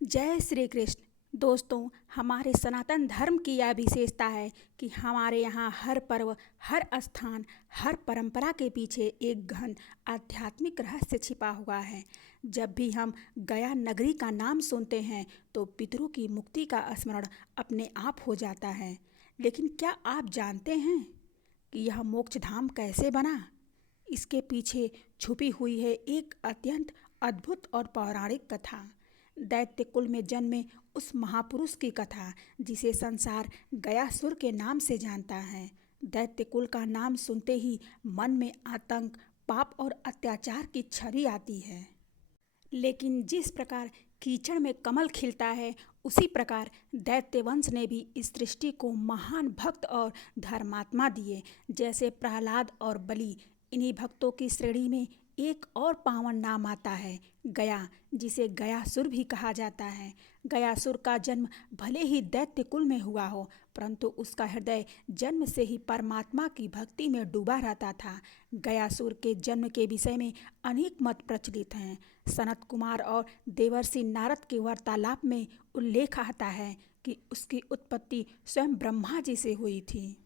जय श्री कृष्ण। दोस्तों, हमारे सनातन धर्म की यह विशेषता है कि हमारे यहाँ हर पर्व, हर स्थान, हर परंपरा के पीछे एक गहन आध्यात्मिक रहस्य छिपा हुआ है। जब भी हम गया नगरी का नाम सुनते हैं तो पितरों की मुक्ति का स्मरण अपने आप हो जाता है। लेकिन क्या आप जानते हैं कि यह मोक्ष धाम कैसे बना? इसके पीछे छुपी हुई है एक अत्यंत अद्भुत और पौराणिक कथा। दैत्य कुल में जन्मे उस महापुरुष की कथा जिसे संसार गयासुर के नाम से जानता है। दैत्य कुल का नाम सुनते ही मन में आतंक, पाप और अत्याचार की छवि आती है। लेकिन जिस प्रकार कीचड़ में कमल खिलता है, उसी प्रकार दैत्य वंश ने भी इस सृष्टि को महान भक्त और धर्मात्मा दिए। जैसे प्रहलाद और बलि, इन्हीं भक्तों की श्रेणी में एक और पावन नाम आता है, गया, जिसे गयासुर भी कहा जाता है। गयासुर का जन्म भले ही दैत्य कुल में हुआ हो, परंतु उसका हृदय जन्म से ही परमात्मा की भक्ति में डूबा रहता था। गयासुर के जन्म के विषय में अनेक मत प्रचलित हैं। सनत कुमार और देवर्षि नारद के वार्तालाप में उल्लेख आता है कि उसकी उत्पत्ति स्वयं ब्रह्मा जी से हुई थी।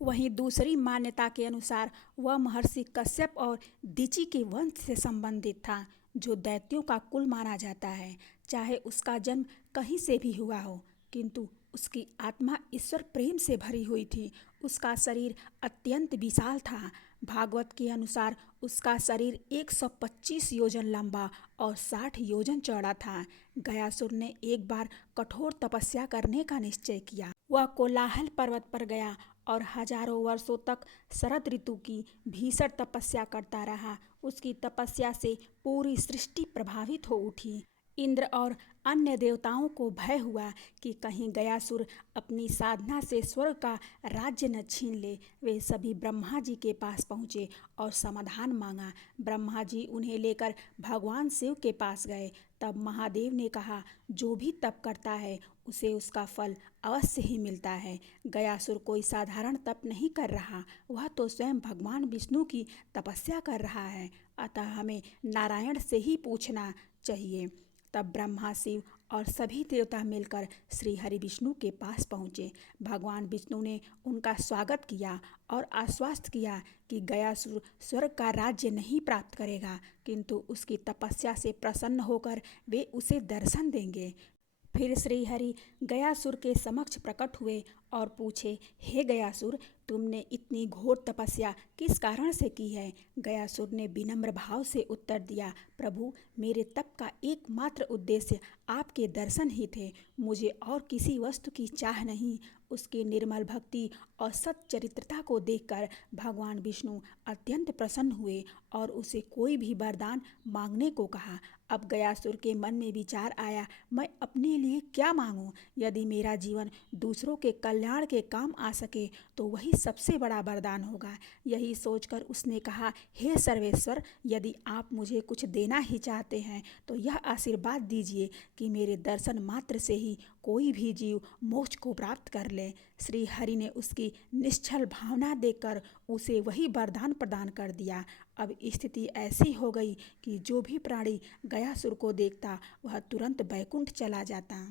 वहीं दूसरी मान्यता के अनुसार वह महर्षि कश्यप और दिची के वंश से संबंधित था, जो दैत्यों का कुल माना जाता है। चाहे उसका जन्म कहीं से भी हुआ हो, किंतु उसकी आत्मा ईश्वर प्रेम से भरी हुई थी। उसका शरीर अत्यंत विशाल था। भागवत के अनुसार उसका शरीर 125 योजन लंबा और 60 योजन चौड़ा था। गयासुर ने एक बार कठोर तपस्या करने का निश्चय किया। वह कोलाहल पर्वत पर गया और हजारों वर्षों तक शरद ऋतु की भीषण तपस्या करता रहा। उसकी तपस्या से पूरी सृष्टि प्रभावित हो उठी। इंद्र और अन्य देवताओं को भय हुआ कि कहीं गयासुर अपनी साधना से स्वर्ग का राज्य न छीन ले। वे सभी ब्रह्मा जी के पास पहुँचे और समाधान मांगा। ब्रह्मा जी उन्हें लेकर भगवान शिव के पास गए। तब महादेव ने कहा, जो भी तप करता है उसे उसका फल अवश्य ही मिलता है। गयासुर कोई साधारण तप नहीं कर रहा, वह तो स्वयं भगवान विष्णु की तपस्या कर रहा है। अतः हमें नारायण से ही पूछना चाहिए। तब ब्रह्मा, शिव और सभी देवता मिलकर श्री हरि विष्णु के पास पहुँचे। भगवान विष्णु ने उनका स्वागत किया और आश्वस्त किया कि गयासुर स्वर्ग का राज्य नहीं प्राप्त करेगा, किंतु उसकी तपस्या से प्रसन्न होकर वे उसे दर्शन देंगे। फिर श्री हरि गयासुर के समक्ष प्रकट हुए और पूछे, हे गयासुर, तुमने इतनी घोर तपस्या किस कारण से की है? गयासुर ने विनम्र भाव से उत्तर दिया, प्रभु, मेरे तप का एकमात्र उद्देश्य आपके दर्शन ही थे। मुझे और किसी वस्तु की चाह नहीं। उसकी निर्मल भक्ति और सच्चरित्रता को देखकर भगवान विष्णु अत्यंत प्रसन्न हुए और उसे कोई भी वरदान मांगने को कहा। अब गयासुर के मन में विचार आया, मैं अपने लिए क्या मांगूं? यदि मेरा जीवन दूसरों के कल्याण के काम आ सके तो वही सबसे बड़ा वरदान होगा। यही सोचकर उसने कहा, हे सर्वेश्वर, यदि आप मुझे कुछ देना ही चाहते हैं तो यह आशीर्वाद दीजिए कि मेरे दर्शन मात्र से ही कोई भी जीव मोक्ष को प्राप्त कर ले। श्री हरि ने उसकी निश्चल भावना देखकर उसे वही वरदान प्रदान कर दिया। अब स्थिति ऐसी हो गई कि जो भी प्राणी गयासुर को देखता वह तुरंत बैकुंठ चला जाता।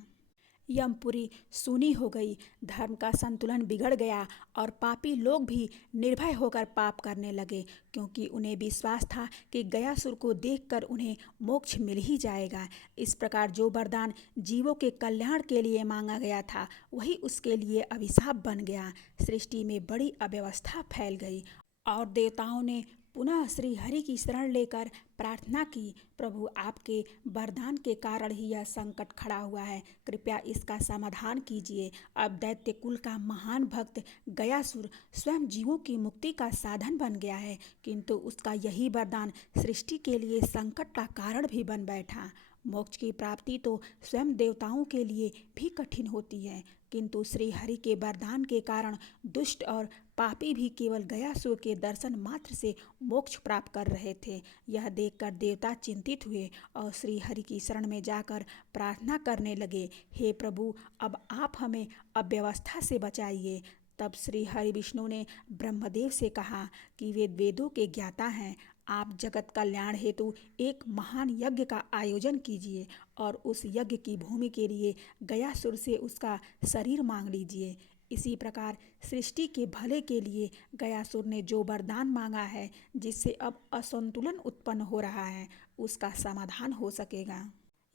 यमपुरी सूनी हो गई, धर्म का संतुलन बिगड़ गया और पापी लोग भी निर्भय होकर पाप करने लगे, क्योंकि उन्हें विश्वास था कि गयासुर को देखकर उन्हें मोक्ष मिल ही जाएगा। इस प्रकार जो वरदान जीवों के कल्याण के लिए मांगा गया था, वही उसके लिए अभिशाप बन गया। सृष्टि में बड़ी अव्यवस्था फैल गई और देवताओं ने पुनः श्री हरि की शरण लेकर प्रार्थना की, प्रभु, आपके वरदान के कारण ही यह संकट खड़ा हुआ है, कृपया इसका समाधान कीजिए। अब दैत्य कुल का महान भक्त गयासुर स्वयं जीवों की मुक्ति का साधन बन गया है, किंतु उसका यही वरदान सृष्टि के लिए संकट का कारण भी बन बैठा। मोक्ष की प्राप्ति तो स्वयं देवताओं के लिए भी कठिन होती है, किंतु श्री हरि के वरदान के कारण दुष्ट और पापी भी केवल गयासुर के दर्शन मात्र से मोक्ष प्राप्त कर रहे थे। यह देखकर देवता चिंतित हुए और श्री हरि की शरण में जाकर प्रार्थना करने लगे, हे प्रभु, अब आप हमें अव्यवस्था से बचाइए। तब श्री हरि विष्णु ने ब्रह्मदेव से कहा कि वे वेदों के ज्ञाता हैं, आप जगत कल्याण हेतु एक महान यज्ञ का आयोजन कीजिए और उस यज्ञ की भूमि के लिए गयासुर से उसका शरीर मांग लीजिए। इसी प्रकार सृष्टि के भले के लिए गयासुर ने जो वरदान मांगा है, जिससे अब असंतुलन उत्पन्न हो रहा है, उसका समाधान हो सकेगा।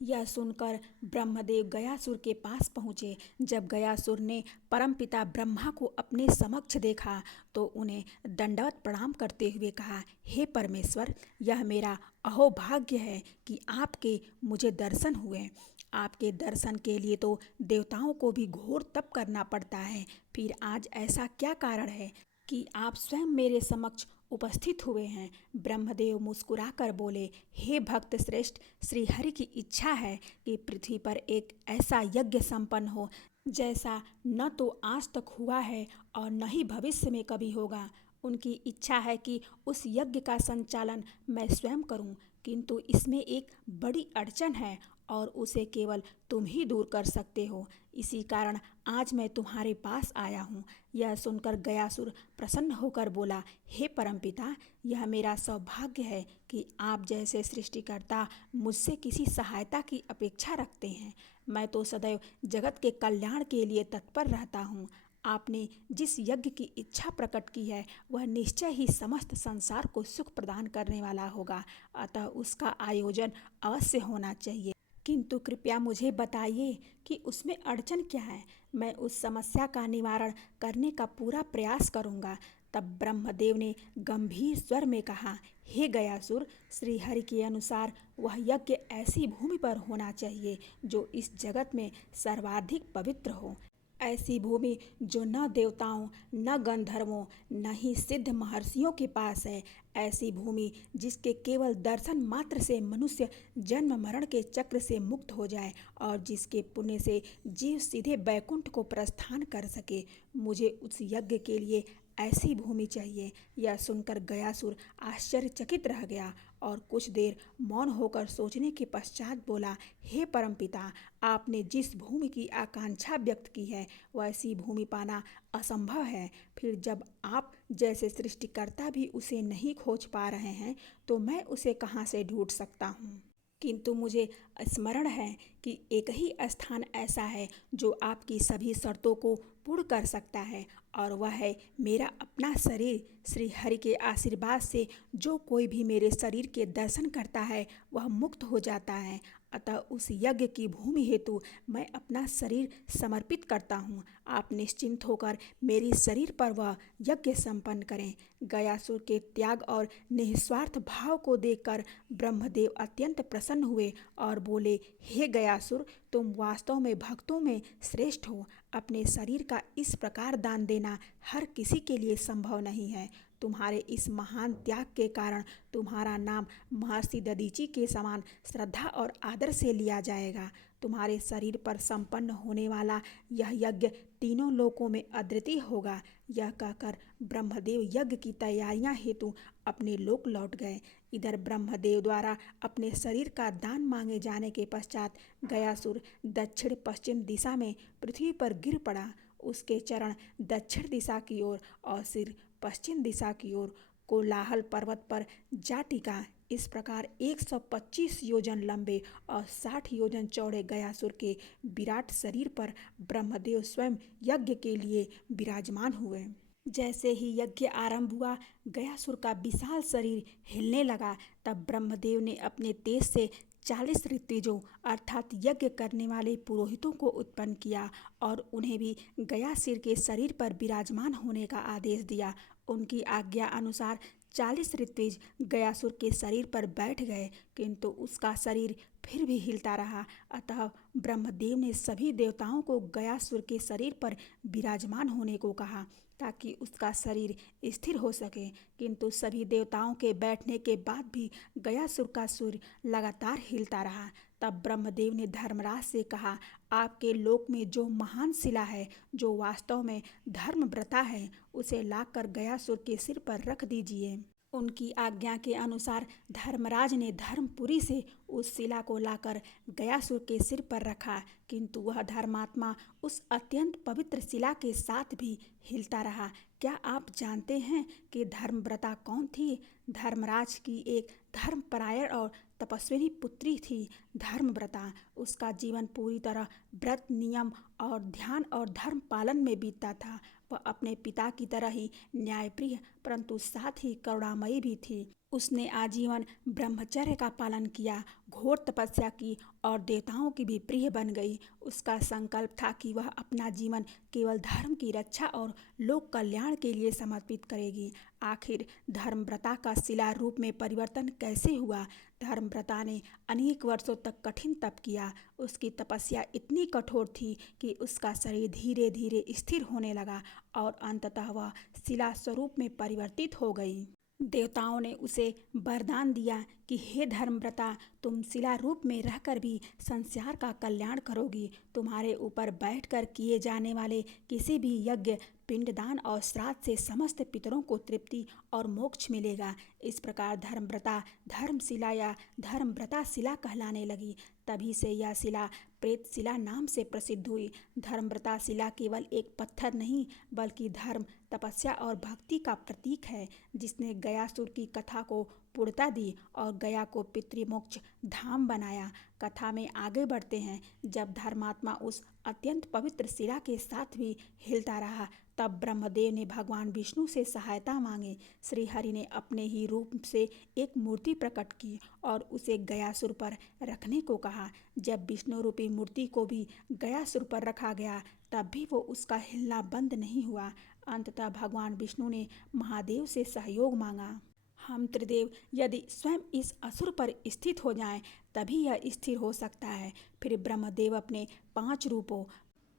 यह सुनकर ब्रह्मदेव गयासुर के पास पहुँचे। जब गयासुर ने परमपिता ब्रह्मा को अपने समक्ष देखा तो उन्हें दंडवत प्रणाम करते हुए कहा, हे परमेश्वर, यह मेरा अहोभाग्य है कि आपके मुझे दर्शन हुए। आपके दर्शन के लिए तो देवताओं को भी घोर तप करना पड़ता है, फिर आज ऐसा क्या कारण है कि आप स्वयं मेरे समक्ष उपस्थित हुए हैं। ब्रह्मदेव मुस्कुराकर बोले, हे भक्त श्रेष्ठ, श्री हरि की इच्छा है कि पृथ्वी पर एक ऐसा यज्ञ संपन्न हो जैसा न तो आज तक हुआ है और न ही भविष्य में कभी होगा। उनकी इच्छा है कि उस यज्ञ का संचालन मैं स्वयं करूं, किंतु इसमें एक बड़ी अड़चन है और उसे केवल तुम ही दूर कर सकते हो। इसी कारण आज मैं तुम्हारे पास आया हूँ। यह सुनकर गयासुर प्रसन्न होकर बोला, हे परमपिता, यह मेरा सौभाग्य है कि आप जैसे सृष्टिकर्ता मुझसे किसी सहायता की अपेक्षा रखते हैं। मैं तो सदैव जगत के कल्याण के लिए तत्पर रहता हूँ। आपने जिस यज्ञ की इच्छा प्रकट की है वह निश्चय ही समस्त संसार को सुख प्रदान करने वाला होगा, अतः उसका आयोजन अवश्य होना चाहिए। किंतु कृपया मुझे बताइए कि उसमें अड़चन क्या है। मैं उस समस्या का निवारण करने का पूरा प्रयास करूंगा। तब ब्रह्मदेव ने गंभीर स्वर में कहा, हे गयासुर, श्रीहरि के अनुसार वह यज्ञ ऐसी भूमि पर होना चाहिए जो इस जगत में सर्वाधिक पवित्र हो। ऐसी भूमि जो न देवताओं, न गंधर्वों, न ही सिद्ध महर्षियों के पास है। ऐसी भूमि जिसके केवल दर्शन मात्र से मनुष्य जन्म मरण के चक्र से मुक्त हो जाए और जिसके पुण्य से जीव सीधे वैकुंठ को प्रस्थान कर सके। मुझे उस यज्ञ के लिए ऐसी भूमि चाहिए। यह सुनकर गयासुर आश्चर्यचकित रह गया और कुछ देर मौन होकर सोचने के पश्चात बोला, हे परमपिता, आपने जिस भूमि की आकांक्षा व्यक्त की है वैसी भूमि पाना असंभव है। फिर जब आप जैसे सृष्टिकर्ता भी उसे नहीं खोज पा रहे हैं तो मैं उसे कहाँ से ढूंढ सकता हूँ। किंतु मुझे स्मरण है कि एक ही स्थान ऐसा है जो आपकी सभी शर्तों को पूर्ण कर सकता है और वह है मेरा अपना शरीर। श्री हरि के आशीर्वाद से जो कोई भी मेरे शरीर के दर्शन करता है वह मुक्त हो जाता है। अतः उस यज्ञ की भूमि हेतु मैं अपना शरीर समर्पित करता हूँ। आप निश्चिंत होकर मेरी शरीर पर वह यज्ञ संपन्न करें। गयासुर के त्याग और निस्वार्थ भाव को देखकर ब्रह्मदेव अत्यंत प्रसन्न हुए और बोले, हे गयासुर, तुम वास्तव में भक्तों में श्रेष्ठ हो। अपने शरीर का इस प्रकार दान देना हर किसी के लिए संभव नहीं है। तुम्हारे इस महान त्याग के कारण तुम्हारा नाम महर्षि दधीचि के समान श्रद्धा और आदर से लिया जाएगा। तुम्हारे शरीर पर संपन्न होने वाला यह यज्ञ तीनों लोकों में अद्वितीय होगा। यह कहकर ब्रह्मदेव यज्ञ की तैयारियां हेतु अपने लोक लौट गए। इधर ब्रह्मदेव द्वारा अपने शरीर का दान मांगे जाने के पश्चात गयासुर दक्षिण पश्चिम दिशा में पृथ्वी पर गिर पड़ा। उसके चरण दक्षिण दिशा की ओर और सिर पश्चिम दिशा की ओर कोलाहल पर्वत पर जा टिका। इस प्रकार 125 योजन लंबे और 60 योजन चौड़े गयासुर के विराट शरीर पर ब्रह्मदेव स्वयं यज्ञ के लिए विराजमान हुए। जैसे ही यज्ञ आरंभ हुआ, गयासुर का विशाल शरीर हिलने लगा। तब ब्रह्मदेव ने अपने तेज से 40 ऋत्विजों अर्थात यज्ञ करने वाले पुरोहितों को उत्पन्न किया और उन्हें भी गयासुर के शरीर पर विराजमान होने का आदेश दिया। उनकी आज्ञा अनुसार 40 ऋत्विज गयासुर के शरीर पर बैठ गए, किंतु उसका शरीर फिर भी हिलता रहा। अतः ब्रह्मदेव ने सभी देवताओं को गयासुर के शरीर पर विराजमान होने को कहा ताकि उसका शरीर स्थिर हो सके। किंतु सभी देवताओं के बैठने के बाद भी गयासुर का सूर्य लगातार हिलता रहा। तब ब्रह्मदेव ने धर्मराज से कहा, आपके लोक में जो महान शिला है, जो वास्तव में धर्मव्रता है, उसे लाकर गयासुर के सिर पर रख दीजिए। उनकी आज्ञा के अनुसार धर्मराज ने धर्मपुरी से उस शिला को लाकर गयासुर के सिर पर रखा, किंतु वह धर्मात्मा उस अत्यंत पवित्र शिला के साथ भी हिलता रहा। क्या आप जानते हैं कि धर्मव्रता कौन थी? धर्मराज की एक धर्मपरायण और तपस्विनी पुत्री थी धर्मव्रता। उसका जीवन पूरी तरह व्रत, नियम और ध्यान और धर्म पालन में बीतता था। वह अपने पिता की तरह ही न्यायप्रिय परंतु साथ ही करुणामयी भी थी। उसने आजीवन ब्रह्मचर्य का पालन किया, घोर तपस्या की और देवताओं की भी प्रिय बन गई। उसका संकल्प था कि वह अपना जीवन केवल धर्म की रक्षा और लोक कल्याण के लिए समर्पित करेगी। आखिर धर्मव्रता का शिला रूप में परिवर्तन कैसे हुआ? धर्मव्रता ने अनेक वर्षों तक कठिन तप किया। उसकी तपस्या इतनी कठोर थी कि उसका शरीर धीरे धीरे स्थिर होने लगा और अंततः वह शिला स्वरूप में परिवर्तित हो गई। देवताओं ने उसे वरदान दिया कि हे धर्मव्रता, तुम शिला रूप में रहकर भी संसार का कल्याण करोगी। तुम्हारे ऊपर बैठकर किए जाने वाले किसी भी यज्ञ, पिंडदान और श्राद्ध से समस्त पितरों को तृप्ति और मोक्ष मिलेगा। इस प्रकार धर्मव्रता धर्मशिला या धर्मव्रता शिला कहलाने लगी। तभी से यह शिला प्रेत शिला नाम से प्रसिद्ध हुई। धर्मव्रता शिला केवल एक पत्थर नहीं बल्कि धर्म, तपस्या और भक्ति का प्रतीक है, जिसने गयासुर की कथा को पूर्णता दी और गया को पितृमोक्ष धाम बनाया। कथा में आगे बढ़ते हैं। जब धर्मात्मा उस अत्यंत पवित्र शिला के साथ भी हिलता रहा, तब ब्रह्मदेव ने भगवान विष्णु से सहायता मांगी। श्री हरि ने अपने ही रूप से एक मूर्ति प्रकट की और उसे गयासुर पर रखने को कहा। जब विष्णु रूपी मूर्ति को भी गयासुर पर रखा गया, तब भी वो उसका हिलना बंद नहीं हुआ। अंततः भगवान विष्णु ने महादेव से सहयोग मांगा। हम त्रिदेव यदि स्वयं इस असुर पर स्थित हो जाएं, तभी यह स्थिर हो सकता है। फिर ब्रह्मदेव अपने 5 रूपों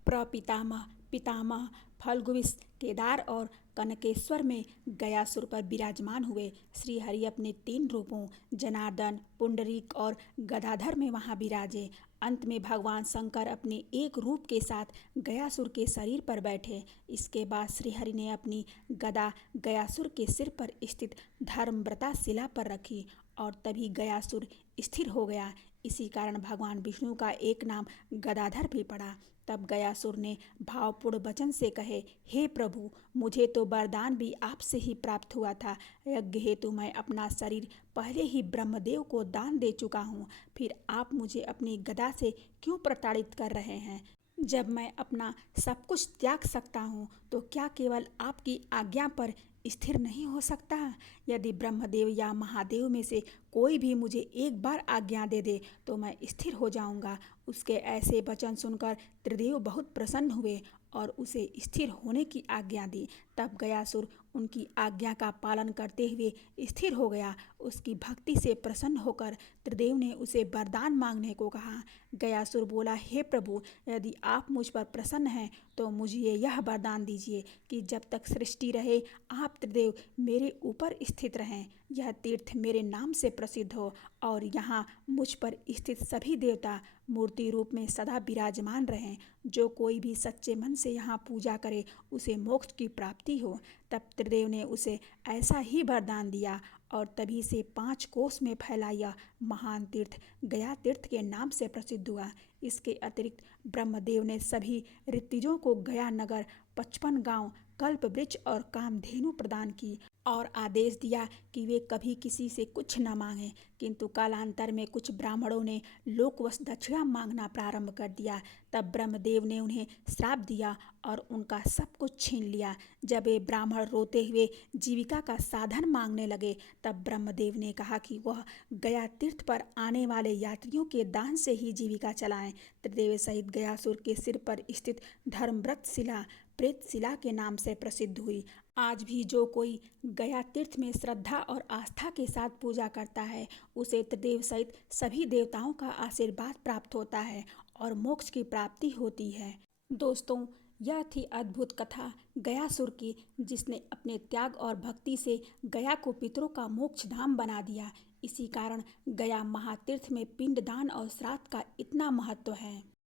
प्रपितामह, पितामह, फल्गुविस, केदार और कनकेश्वर में गयासुर पर विराजमान हुए। श्री हरि अपने 3 रूपों जनार्दन, पुंडरीक और गदाधर में वहां विराजे। अंत में भगवान शंकर अपने एक रूप के साथ गयासुर के शरीर पर बैठे। इसके बाद श्रीहरि ने अपनी गदा गयासुर के सिर पर स्थित धर्मव्रता शिला पर रखी और तभी गयासुर स्थिर हो गया। इसी कारण भगवान विष्णु का एक नाम गदाधर भी पड़ा। तब गयासुर ने भावपूर्ण वचन से कहे, हे प्रभु, मुझे तो वरदान भी आपसे ही प्राप्त हुआ था। यज्ञ हेतु मैं अपना शरीर पहले ही ब्रह्मदेव को दान दे चुका हूँ। फिर आप मुझे अपनी गदा से क्यों प्रताड़ित कर रहे हैं? जब मैं अपना सब कुछ त्याग सकता हूँ, तो क्या केवल आपकी आज्ञा पर स्थिर नहीं हो सकता? यदि ब्रह्मदेव या महादेव में से कोई भी मुझे एक बार आज्ञा दे दे तो मैं स्थिर हो जाऊंगा। उसके ऐसे वचन सुनकर त्रिदेव बहुत प्रसन्न हुए और उसे स्थिर होने की आज्ञा दी। तब गयासुर उनकी आज्ञा का पालन करते हुए स्थिर हो गया। उसकी भक्ति से प्रसन्न होकर त्रिदेव ने उसे वरदान मांगने को कहा। गयासुर बोला, हे प्रभु, यदि आप मुझ पर प्रसन्न हैं तो मुझे यह वरदान दीजिए कि जब तक सृष्टि रहे आप त्रिदेव मेरे ऊपर स्थित रहें। यह तीर्थ मेरे नाम से प्रसिद्ध हो और यहाँ मुझ पर स्थित सभी देवता मूर्ति रूप में सदा विराजमान रहें। जो कोई भी सच्चे मन से यहाँ पूजा करे उसे मोक्ष की प्राप्ति हो। तब त्रिदेव ने उसे ऐसा ही वरदान दिया और तभी से 5 कोस में फैला यह महान तीर्थ गया तीर्थ के नाम से प्रसिद्ध हुआ। इसके अतिरिक्त ब्रह्मदेव ने सभी ऋतिजों को गया नगर, 55 गांव, कल्प वृक्ष और कामधेनु प्रदान की और आदेश दिया कि वे कभी किसी से कुछ न मांगें। किंतु कालांतर में कुछ ब्राह्मणों ने लोकवश दक्षिणा मांगना प्रारंभ कर दिया। तब ब्रह्मदेव ने उन्हें श्राप दिया और उनका सब कुछ छीन लिया। जब वे ब्राह्मण रोते हुए जीविका का साधन मांगने लगे, तब ब्रह्मदेव ने कहा कि वह गया तीर्थ पर आने वाले यात्रियों के दान से ही जीविका चलाएं। त्रिदेव सहित गयासुर के सिर पर स्थित धर्मव्रत शिला प्रेत शिला के नाम से प्रसिद्ध हुई। आज भी जो कोई गया तीर्थ में श्रद्धा और आस्था के साथ पूजा करता है, उसे त्रिदेव सहित सभी देवताओं का आशीर्वाद प्राप्त होता है और मोक्ष की प्राप्ति होती है। दोस्तों, यह थी अद्भुत कथा गयासुर की, जिसने अपने त्याग और भक्ति से गया को पितरों का मोक्ष धाम बना दिया। इसी कारण गया महातीर्थ में पिंडदान और श्राद्ध का इतना महत्व है।